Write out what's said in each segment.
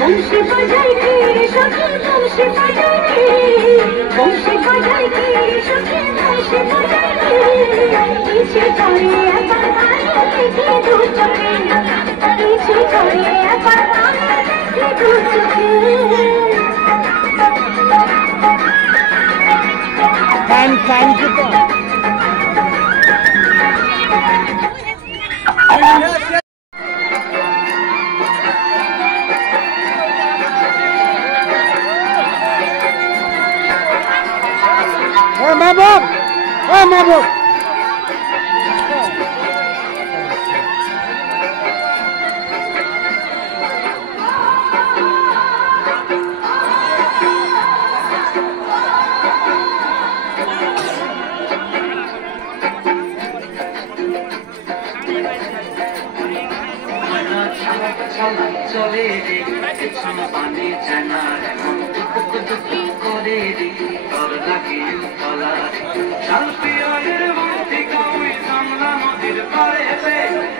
বংশী বাজাই কি সখী বংশী বাজাই কি বংশী বাজাই কি সখী বংশী বাজাই কি ইচ্ছে করে একবার গায়ে দেখি দু চোখে ইচ্ছে করে একবার গায়ে দেখি দু চোখে ফ্যান তো महबूब महबूब চলে রে পেছন পানি জানা টুক টুকি করে রে তোর লাগে তলা শালপিয়ালের মধ্যে কই সামলা নদীর পারে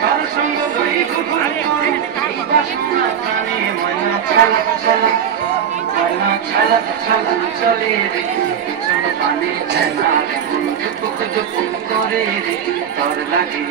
তার সঙ্গ বই কুকুর করে বাসনা প্রাণে ময়না ছালা ছালা ময়না ছালা ছালা চলে রে পেছন পানি জানা টুক টুক করে রে তোর লাগে